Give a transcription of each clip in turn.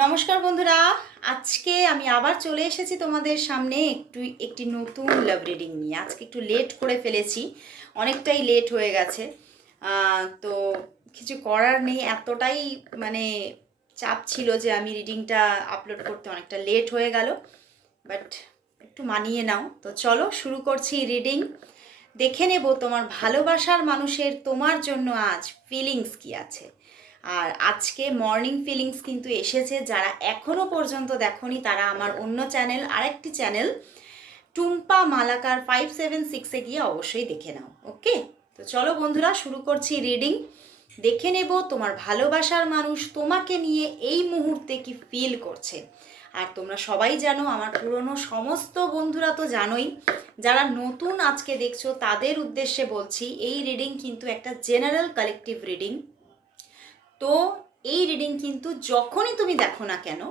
নমস্কার বন্ধুরা, আজকে আমি আবার চলে এসেছি তোমাদের সামনে একটু, একটি নতুন লাভ রিডিং নিয়ে। আজকে একটু লেট করে ফেলেছি, অনেকটাই লেট হয়ে গেছে। তো কিছু করার নেই, এতটাই মানে চাপ ছিল যে আমি রিডিংটা আপলোড করতে অনেকটা লেট হয়ে গেল। বাট একটু মানিয়ে নাও। তো চলো শুরু করছি রিডিং দেখে নেব তোমার ভালোবাসার মানুষের তোমার জন্য আজ ফিলিংস কি আছে। আর আজকে মর্নিং ফিলিংস কিন্তু এসেছে, যারা এখনও পর্যন্ত দেখনি তারা আমার অন্য চ্যানেল আরেকটি channel Tumpa Malakar five seven সিক্সে গিয়ে অবশ্যই দেখে নাও ওকে তো চলো বন্ধুরা, শুরু করছি রিডিং দেখে নেব তোমার ভালোবাসার মানুষ তোমাকে নিয়ে এই মুহূর্তে কি ফিল করছে। আর তোমরা সবাই জানো, আমার পুরনো সমস্ত বন্ধুরা তো জানোই, যারা নতুন আজকে দেখছ তাদের উদ্দেশ্যে বলছি, এই রিডিং কিন্তু একটা জেনারেল কালেকটিভ রিডিং তো এই রিডিং কিন্তু যখনই তুমি দেখো না কেন,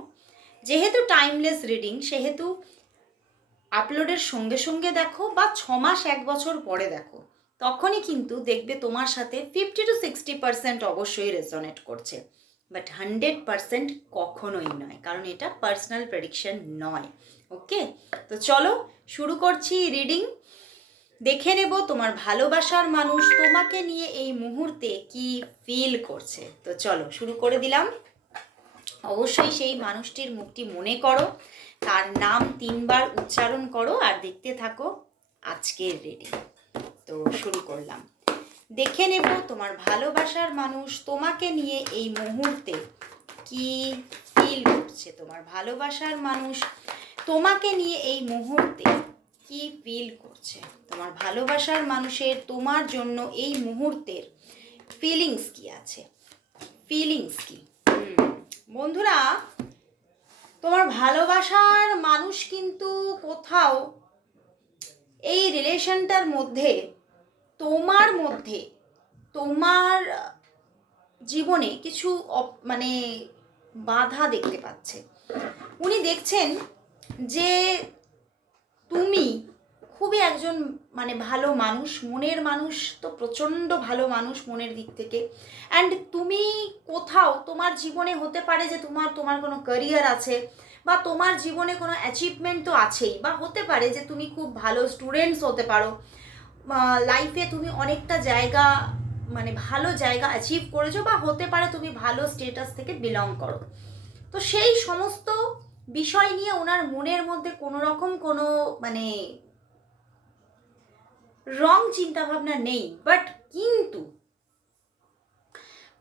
যেহেতু টাইমলেস রিডিং সেহেতু আপলোডের সঙ্গে সঙ্গে দেখো বা ছ মাস এক বছর পরে দেখো, তখনই কিন্তু দেখবে তোমার সাথে ফিফটি টু সিক্সটি পার্সেন্ট অবশ্যই রেজনেট করছে। বাট হান্ড্রেড পার্সেন্ট কখনোই নয়, কারণ এটা পার্সোনাল প্রেডিকশন নয় ওকে তো চলো শুরু করছি রিডিং দেখে নেব তোমার ভালোবাসার মানুষ তোমাকে নিয়ে এই মুহূর্তে কি ফিল করছে। তো চলো, শুরু করে দিলাম। অবশ্যই সেই মানুষটির মুখটি মনে করো, তার নাম তিনবার উচ্চারণ করো আর দেখতে থাকো আজকের রেডি তো শুরু করলাম। দেখে নেব তোমার ভালোবাসার মানুষ তোমাকে নিয়ে এই মুহূর্তে কি ফিল করছে। তোমার ভালোবাসার মানুষ তোমাকে নিয়ে এই মুহূর্তে কি ফিল করছে? তোমার ভালোবাসার মানুষের তোমার জন্য এই মুহূর্তের ফিলিংস কি আছে? ফিলিংস কি? বন্ধুরা, তোমার ভালোবাসার মানুষ কিন্তু কোথাও এই রিলেশনটার মধ্যে, তোমার মধ্যে, তোমার জীবনে কিছু মানে বাধা দেখতে পাচ্ছে। উনি দেখছেন যে একজন মানে ভালো মানুষ, মনের মানুষ তো প্রচণ্ড ভালো মানুষ মনের দিক থেকে। অ্যান্ড তুমি কোথাও তোমার জীবনে হতে পারে যে তোমার তোমার কোনো ক্যারিয়ার আছে বা তোমার জীবনে কোনো অ্যাচিভমেন্ট তো আছেই বা হতে পারে যে তুমি খুব ভালো স্টুডেন্টস হতে পারো। লাইফে তুমি অনেকটা জায়গা মানে ভালো জায়গা অ্যাচিভ করেছ বা হতে পারে তুমি ভালো স্টেটাস থেকে বিলং করো। তো সেই সমস্ত বিষয় নিয়ে ওনার মনের মধ্যে কোনো রকম কোনো মানে রং চিন্তাভাবনা নেই বাট কিন্তু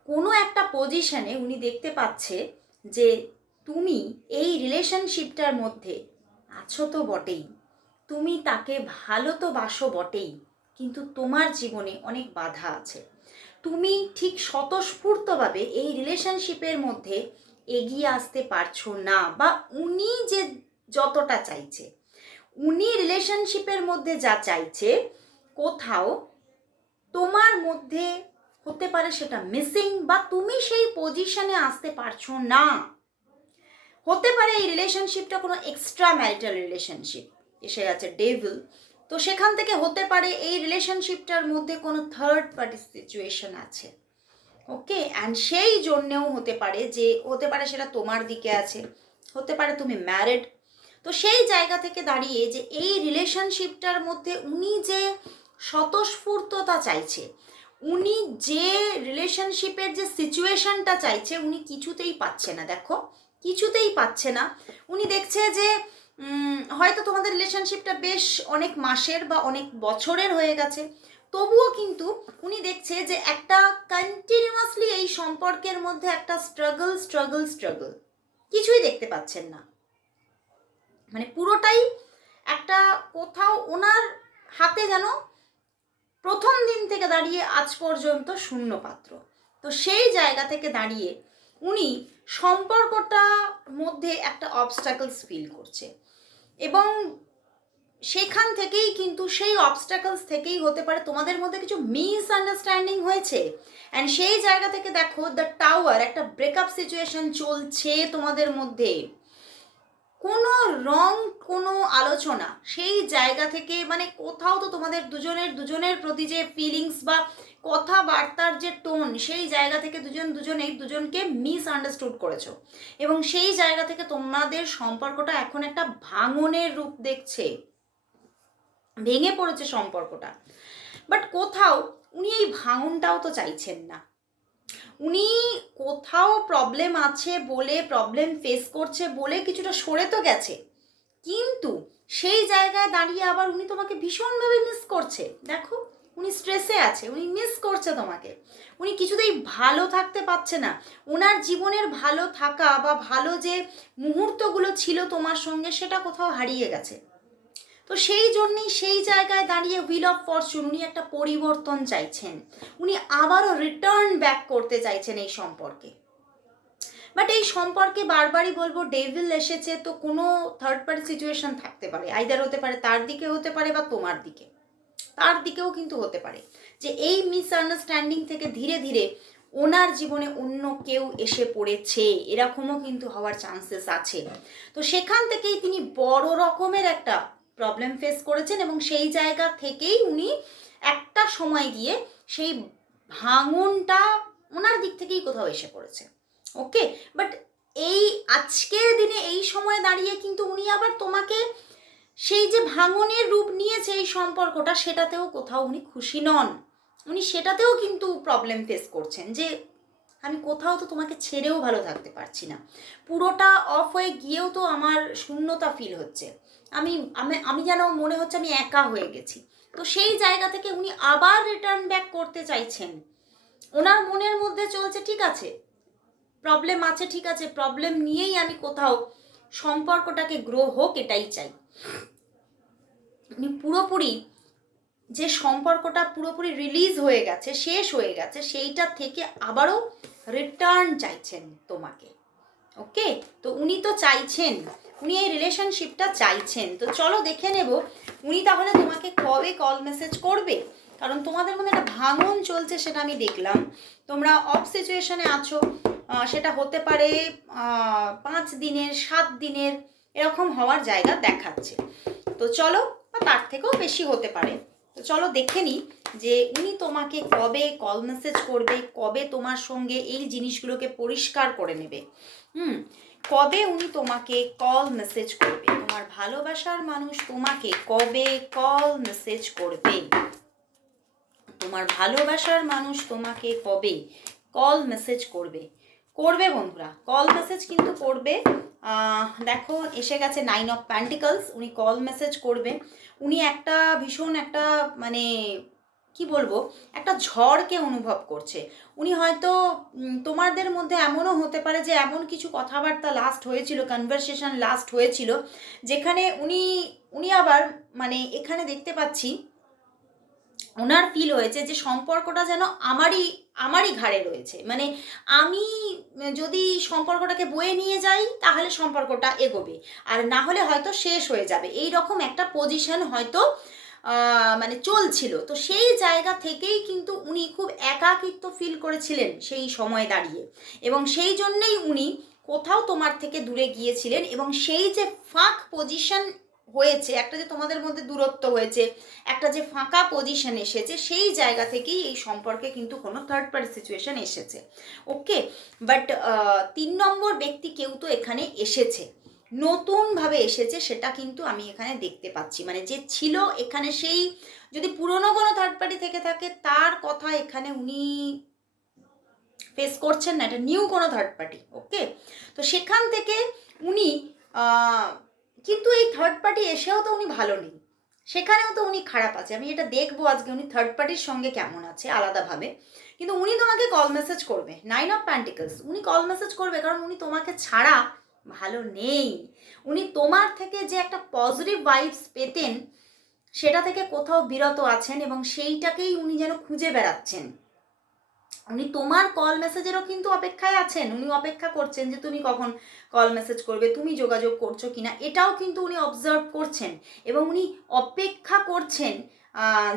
কোনো একটা পজিশনে উনি দেখতে পাচ্ছে যে তুমি এই রিলেশনশিপটার মধ্যে আছো তো বটেই, তুমি তাকে ভালো তো বাসো বটেই, কিন্তু তোমার জীবনে অনেক বাধা আছে। তুমি ঠিক স্বতঃস্ফূর্তভাবে এই রিলেশনশিপের মধ্যে এগিয়ে আসতে পারছ না, বা উনি যে যতটা চাইছে, উনি রিলেশনশিপের মধ্যে যা চাইছে কোথাও তোমার মধ্যে হতে পারে সেটা মিসিং বা তুমি সেই পজিশনে আসতে পারছ না। হতে পারে এই রিলেশনশিপটা কোনো এক্সট্রা ম্যারিটাল রিলেশনশিপ এসে গেছে ডেভিল তো সেখান থেকে হতে পারে এই রিলেশনশিপটার মধ্যে কোনো থার্ড পার্টি সিচুয়েশন আছে। ওকে অ্যান্ড সেই জন্যেও হতে পারে যে, হতে পারে সেটা তোমার দিকে আছে, হতে পারে তুমি ম্যারিড তো সেই জায়গা থেকে দাঁড়িয়ে যে এই রিলেশনশিপটার মধ্যে উনি যে স্বতঃস্ফূর্ততা চাইছে। উনি যে রিলেশনশিপের যে সিচুয়েশনটা চাইছে, উনি কিছুতেই পাচ্ছে না, দেখো। কিছুতেই পাচ্ছে না। উনি দেখছে যে হয়তো তোমাদের রিলেশনশিপটা বেশ অনেক মাসের বা অনেক বছরের হয়ে গেছে। তবুও কিন্তু উনি দেখছে যে একটা কন্টিনিউয়াসলি এই সম্পর্কের মধ্যে একটা স্ট্রাগল স্ট্রাগল স্ট্রাগল কিছুই দেখতে পাচ্ছেন না। মানে পুরোটাই একটা কোথাও ওনার হাতে যেন প্রথম দিন থেকে দাঁড়িয়ে আজ পর্যন্ত শূন্য পাত্র তো সেই জায়গা থেকে দাঁড়িয়ে উনি সম্পর্কটা মধ্যে একটা অবস্টাকলস ফিল করছে। এবং সেখান থেকেই কিন্তু সেই অবস্টাকলস থেকেই হতে পারে তোমাদের মধ্যে কিছু মিস আন্ডারস্ট্যান্ডিং হয়েছে। অ্যান্ড সেই জায়গা থেকে দেখো দ্য টাওয়ার একটা ব্রেকআপ সিচুয়েশন চলছে তোমাদের মধ্যে। কোনো রং, কোনো আলোচনা, সেই জায়গা থেকে মানে কোথাও তো তোমাদের দুজনের দুজনের প্রতি যে ফিলিংস বা কথাবার্তার যে টোন সেই জায়গা থেকে দুজন দুজনেই দুজনকে মিস আন্ডারস্টুড করেছ। এবং সেই জায়গা থেকে তোমাদের সম্পর্কটা এখন একটা ভাঙনের রূপ দেখছে। ভেঙে পড়েছে সম্পর্কটা। বাট কোথাও উনি এই ভাঙনটাও তো চাইছেন না। উনি কোথাও প্রবলেম আছে বলে প্রবলেম ফেস করছে বলে কিছুটা সরে তো গেছে। কিন্তু সেই জায়গায় দাঁড়িয়ে আবার উনি তোমাকে ভীষণভাবে মিস করছে। দেখো, উনি স্ট্রেসে আছে, উনি মিস করছে তোমাকে। উনি কিছুতেই ভালো থাকতে পারছে না। ওনার জীবনের ভালো থাকা বা ভালো যে মুহূর্তগুলো ছিল তোমার সঙ্গে, সেটা কোথাও হারিয়ে গেছে। তো সেই জন্যই সেই জায়গায় দাঁড়িয়ে হুইল অফ ফরচুন উনি একটা পরিবর্তন চাইছেন। উনি আবারও রিটার্ন ব্যাক করতে চাইছেন এই সম্পর্কে। বাট এই সম্পর্কে বারবারই বলব ডেভিল এসেছে তো কোনো থার্ড পার্টি সিচুয়েশন থাকতে পারে। আইদার হতে পারে তার দিকে হতে পারে বা তোমার দিকে। তার দিকেও কিন্তু হতে পারে। যে এই মিসআন্ডারস্ট্যান্ডিং থেকে ধীরে ধীরে ওনার জীবনে অন্য কেউ এসে পড়েছে, এরকমও কিন্তু হওয়ার চান্সেস আছে। তো সেখান থেকেই তিনি বড় রকমের একটা প্রবলেম ফেস করেছেন এবং সেই জায়গা থেকেই উনি একটা সময় গিয়ে সেই ভাঙনটা ওনার দিক থেকেই কোথাও এসে পড়েছে। ওকে বাট এই আজকের দিনে এই সময় দাঁড়িয়ে কিন্তু উনি আবার তোমাকে সেই যে ভাঙনের রূপ নিয়েছে এই সম্পর্কটা, সেটাতেও কোথাও উনি খুশি নন। উনি সেটাতেও কিন্তু প্রবলেম ফেস করছেন যে আমি কোথাও তো তোমাকে ছেড়েও ভালো থাকতে পারছি না। পুরোটা অফ হয়ে গিয়েও তো আমার শূন্যতা ফিল হচ্ছে। আমি আমি আমি যেন মনে হচ্ছে আমি একা হয়ে গেছি। তো সেই জায়গা থেকে উনি আবার রিটার্ন ব্যাক করতে চাইছেন। ওনার মনের মধ্যে চলছে, ঠিক আছে প্রবলেম আছে, ঠিক আছে প্রবলেম নিয়েই আমি কোথাও সম্পর্কটাকে গ্রো হোক, এটাই চাই। উনি পুরোপুরি যে সম্পর্কটা পুরোপুরি রিলিজ হয়ে গেছে, শেষ হয়ে গেছে, সেইটা থেকে আবারও রিটার্ন চাইছেন তোমাকে ওকে তো উনি তো চাইছেন, উনি এই রিলেশনশিপটা চাইছেন। তো চলো দেখে নেব, উনি তাহলে তোমাকে কবে কল মেসেজ করবে? কারণ তোমাদের মধ্যে একটা ভাঙন চলছে সেটা আমি দেখলাম। তোমরা অফ সিচুয়েশনে আছো সেটা হতে পারে পাঁচ দিনের, সাত দিনের, এরকম হওয়ার জায়গা দেখাচ্ছে। তো চলো, বা তার থেকেও বেশি হতে পারে। তো চলো দেখে নিই যে উনি তোমাকে কবে কল মেসেজ করবে, কবে তোমার সঙ্গে এই জিনিসগুলোকে পরিষ্কার করে নেবে। হুম, কবে উনি তোমাকে কল মেসেজ করবে? তোমার ভালোবাসার মানুষ তোমাকে কবে কল মেসেজ করবে? তোমার ভালোবাসার মানুষ তোমাকে কবে কল মেসেজ করবে? করবে বন্ধুরা কল মেসেজ কিন্তু করবে। দেখো, এসে গেছে নাইন অফ প্যান্টিকলস উনি কল মেসেজ করবে। উনি একটা ভীষণ একটা মানে কি বলব, একটা ঝড়কে অনুভব করছে। উনি হয়তো তোমাদের মধ্যে এমনও হতে পারে যে এমন কিছু কথাবার্তা লাস্ট হয়েছিল কনভারসেশন লাস্ট হয়েছিল, যেখানে উনি উনি আবার মানে এখানে দেখতে পাচ্ছি, ওনার ফিল হয়েছে যে সম্পর্কটা যেন আমারই আমারই ঘাড়ে রয়েছে। মানে আমি যদি সম্পর্কটাকে বয়ে নিয়ে যাই, তাহলে সম্পর্কটা এগোবে। আর না হলে হয়তো শেষ হয়ে যাবে। এই রকম একটা পজিশন হয়তো মানে চলছিল। তো সেই জায়গা থেকেই কিন্তু উনি খুব একাকিত্ব ফিল করেছিলেন সেই সময় দাঁড়িয়ে। এবং সেই জন্যেই উনি কোথাও তোমার থেকে দূরে গিয়েছিলেন এবং সেই যে ফাঁক পজিশন হয়েছে, একটা যে তোমাদের মধ্যে দূরত্ব হয়েছে, একটা যে ফাঁকা পজিশন এসেছে, সেই জায়গা থেকেই এই সম্পর্কে কিন্তু কোনো থার্ড পার্টি সিচুয়েশন এসেছে। ওকে বাট তিন নম্বর ব্যক্তি কেউ তো এখানে এসেছে। নতুনভাবে এসেছে সেটা কিন্তু আমি এখানে দেখতে পাচ্ছি। মানে যে ছিল এখানে সেই, যদি পুরনো কোনো থার্ড পার্টি থেকে থাকে, তার কথা এখানে উনি ফেস করছেন না, এটা নিউ কোনো থার্ড পার্টি ওকে তো সেখান থেকে উনি কিন্তু এই থার্ড পার্টি এসেও তো উনি ভালো নেই। সেখানেও তো উনি খারাপ আছে। আমি এটা দেখব আজকে উনি থার্ড পার্টির সঙ্গে কেমন আছে আলাদাভাবে। কিন্তু উনি তোমাকে কল মেসেজ করবে। নাইন অফ প্যান্টিকলস উনি কল মেসেজ করবে কারণ উনি তোমাকে ছাড়া ভালো নেই। উনি তোমার থেকে যে একটা পজিটিভ ভাইবস পেতেন, সেটা থেকে কোথাও বিরত আছেন এবং সেইটাকেই উনি যেন খুঁজে বেড়াচ্ছেন। উনি তোমার কল মেসেজেরও কিন্তু অপেক্ষায় আছেন। উনি অপেক্ষা করছেন যে তুমি কখন কল মেসেজ করবে, তুমি যোগাযোগ করছ কিনা, এটাও কিন্তু উনি অবজার্ভ করছেন এবং উনি অপেক্ষা করছেন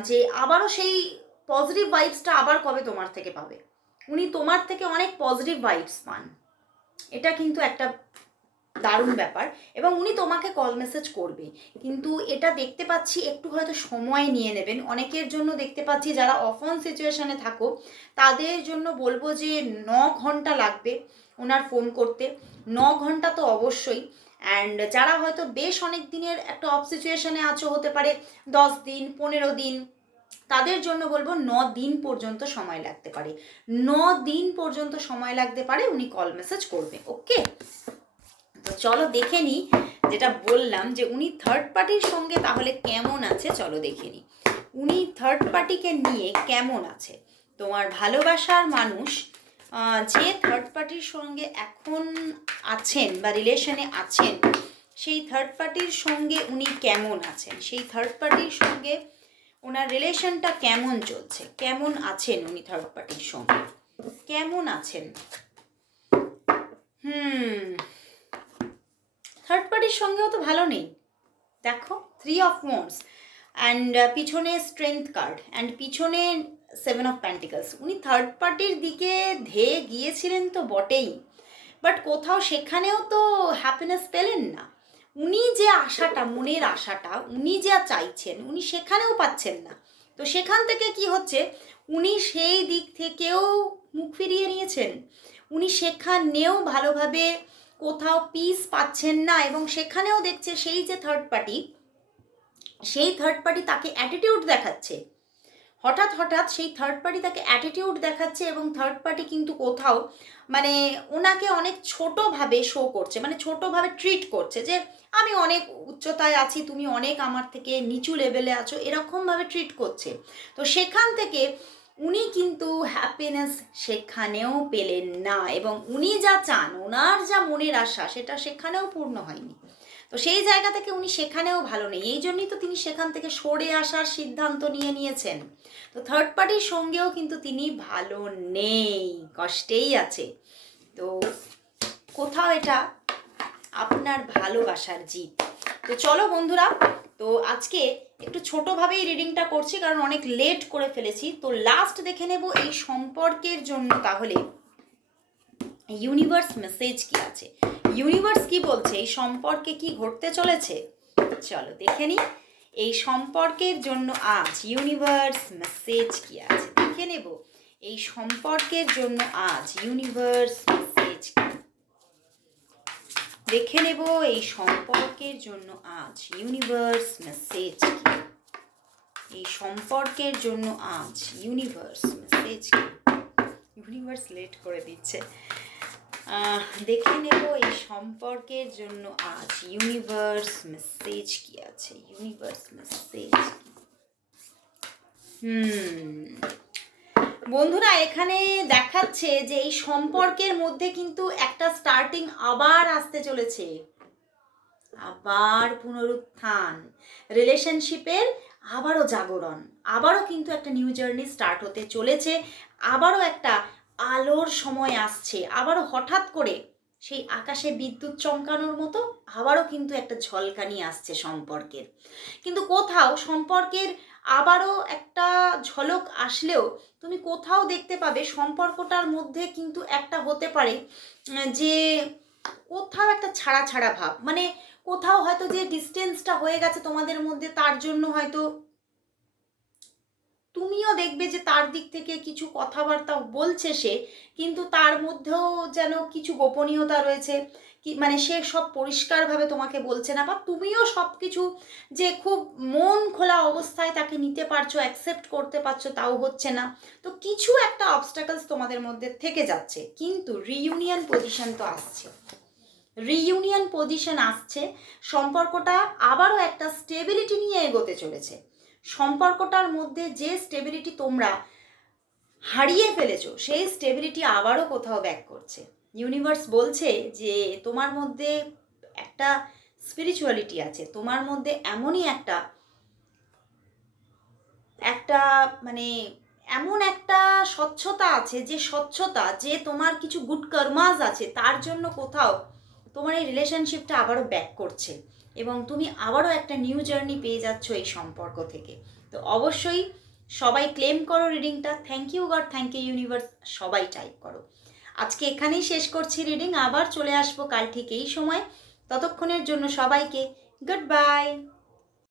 যে আবারও সেই পজিটিভ ভাইবসটা আবার কবে তোমার থেকে পাবে। উনি তোমার থেকে অনেক পজিটিভ ভাইবস পান। এটা কিন্তু একটা দারুণ ব্যাপার এবং উনি তোমাকে কল মেসেজ করবে কিন্তু এটা দেখতে পাচ্ছি, একটু হয়তো সময় নিয়ে নেবেন। অনেকের জন্য দেখতে পাচ্ছি যারা অফন সিচুয়েশনে থাকো, তাদের জন্য বলব যে ন ঘণ্টা লাগবে ওনার ফোন করতে। ন ঘণ্টা তো অবশ্যই। অ্যান্ড যারা হয়তো বেশ অনেক দিনের একটা অফ সিচুয়েশনে আছো, হতে পারে দশ দিন, পনেরো দিন, তাদের জন্য বলব ন দিন পর্যন্ত সময় লাগতে পারে। ন দিন পর্যন্ত সময় লাগতে পারে উনি কল মেসেজ করবে ওকে তো চলো দেখে নিই যেটা বললাম যে উনি থার্ড পার্টির সঙ্গে তাহলে কেমন আছে, চলো দেখে নিই উনি থার্ড পার্টিকে নিয়ে কেমন আছে? তোমার ভালোবাসার মানুষ যে থার্ড পার্টির সঙ্গে এখন আছেন বা রিলেশনে আছেন, সেই থার্ড পার্টির সঙ্গে উনি কেমন আছেন? সেই থার্ড পার্টির সঙ্গে ওনার রিলেশনটা কেমন চলছে? কেমন আছেন উনি থার্ড পার্টির সঙ্গে? কেমন আছেন? হুম। থার্ড পার্টির সঙ্গেও তো ভালো নেই। দেখো থ্রি অফ ওয়ান্স অ্যান্ড পিছনে স্ট্রেংথ কার্ড অ্যান্ড পিছনে সেভেন অফ প্যান্টিকালস উনি থার্ড পার্টির দিকে ধেয়ে গিয়েছিলেন তো বটেই। বাট কোথাও সেখানেও তো হ্যাপিনেস পেলেন না। উনি যে আশাটা, মনের আশাটা, উনি যা চাইছেন, উনি সেখানেও পাচ্ছেন না। তো সেখান থেকে কি হচ্ছে? উনি সেই দিক থেকেও মুখ ফিরিয়ে নিয়েছেন। উনি সেখানেও ভালোভাবে কোথাও পিস পাচ্ছেন না এবং সেখানেও দেখছে সেই যে থার্ড পার্টি সেই থার্ড পার্টি তাকে অ্যাটিটিউড দেখাচ্ছে। হঠাৎ হঠাৎ সেই থার্ড পার্টি তাকে অ্যাটিটিউড দেখাচ্ছে এবং থার্ড পার্টি কিন্তু কোথাও মানে ওনাকে অনেক ছোটোভাবে শো করছে মানে ছোটোভাবে ট্রিট করছে যে, আমি অনেক উচ্চতায় আছি, তুমি অনেক আমার থেকে নিচু লেভেলে আছো। এরকমভাবে ট্রিট করছে। তো সেখান থেকে উনি কিন্তু হ্যাপিনেস সেখানেও পেলেন না এবং উনি যা চান ওনার যা মনের আশা, সেটা সেখানেও পূর্ণ হয়নি। তো সেই জায়গা থেকে উনি সেখানেও ভালো নেই। এই জন্যই তো তিনি সেখান থেকে সরে আসার সিদ্ধান্ত নিয়ে নিয়েছেন। তো থার্ড পার্টির সঙ্গেও কিন্তু তিনি ভালো নেই, কষ্টেই আছে। তো কোথাও এটা আপনার ভালোবাসার জিত। তো চলো বন্ধুরা, তো আজকে একটু ছোটোভাবেই রিডিংটা করছি কারণ অনেক লেট করে ফেলেছি। তো লাস্ট দেখে নেব এই সম্পর্কের জন্য তাহলে। ইউনিভার্স মেসেজ কি আছে? ইউনিভার্স কি বলছে? এই সম্পর্কে কি ঘটতে চলেছে? চলো দেখে নিই। এই সম্পর্কের জন্য আজ ইউনিভার্স মেসেজ কি আছে? দেখে নেব। এই সম্পর্কের জন্য আজ ইউনিভার্স মেসেজ কি দেখে নেব এই সম্পর্কের জন্য আজ ইউনিভার্স মেসেজ কি? এই সম্পর্কের জন্য আজ ইউনিভার্স মেসেজ কি? ইউনিভার্স লেট করে দিচ্ছে। দেখে নেব এই সম্পর্কের জন্য আজ ইউনিভার্স মেসেজ কি আছে? Universe message hmm. বন্ধুরা, এখানে দেখাচ্ছে যে এই সম্পর্কের মধ্যে কিন্তু স্টার্টিং আবার আসতে চলেছে। আবার পুনরুত্থান। রিলেশনশিপের আবারও জাগরণ। আবারও কিন্তু একটা নিউ জার্নি স্টার্ট হতে চলেছে। আবারও একটা আলোর সময় আসছে। আবারও হঠাৎ করে সেই আকাশে বিদ্যুৎ চমকানোর মতো আবারও কিন্তু একটা ঝলকানি আসছে সম্পর্কের। কিন্তু কোথাও সম্পর্কের আবারও একটা ঝলক আসলেও তুমি কোথাও দেখতে পাবে সম্পর্কটার মধ্যে কিন্তু একটা হতে পারে যে কোথাও একটা ছাড়া ছাড়া ভাব। মানে কোথাও হয়তো যে ডিস্টেন্সটা হয়ে গেছে তোমাদের মধ্যে, তার জন্য হয়তো তুমিও দেখবে যে তার দিক থেকে কিছু কথাবার্তা বলছে সে, কিন্তু তার মধ্যেও যেন কিছু গোপনীয়তা রয়েছে। কি মানে সে সব পরিষ্কারভাবে তোমাকে বলছে না, বা তুমিও সব কিছু যে খুব মন খোলা অবস্থায় তাকে নিতে পারছ অ্যাকসেপ্ট করতে পারছ, তাও হচ্ছে না। তো কিছু একটা অবস্টাকলস তোমাদের মধ্যে থেকে যাচ্ছে। কিন্তু রিইউনিয়ন পজিশন তো আসছে। রিইউনিয়ন পজিশন আসছে, সম্পর্কটা আবারও একটা স্টেবিলিটি নিয়ে এগোতে চলেছে। সম্পর্কটার মধ্যে যে স্টেবিলিটি তোমরা হারিয়ে ফেলেছো, সেই স্টেবিলিটি আবারও কোথাও ব্যাক করছে। ইউনিভার্স বলছে যে তোমার মধ্যে একটা স্পিরিচুয়ালিটি আছে, তোমার মধ্যে এমনই একটা একটা মানে এমন একটা স্বচ্ছতা আছে যে স্বচ্ছতা, যে তোমার কিছু গুড কর্মাস আছে, তার জন্য কোথাও তোমার এই রিলেশনশিপটা আবারও ব্যাক করছে এবং তুমি আবারও একটা নিউ জার্নি পেয়ে যাচ্ছ এই সম্পর্ক থেকে। তো অবশ্যই সবাই ক্লেম করো রিডিংটা thank you God thank you universe সবাই টাইপ করো। আজকে এখানেই শেষ করছি রিডিং আবার চলে আসব কাল ঠিক এই সময়। ততক্ষণের জন্য সবাইকে গুড বাই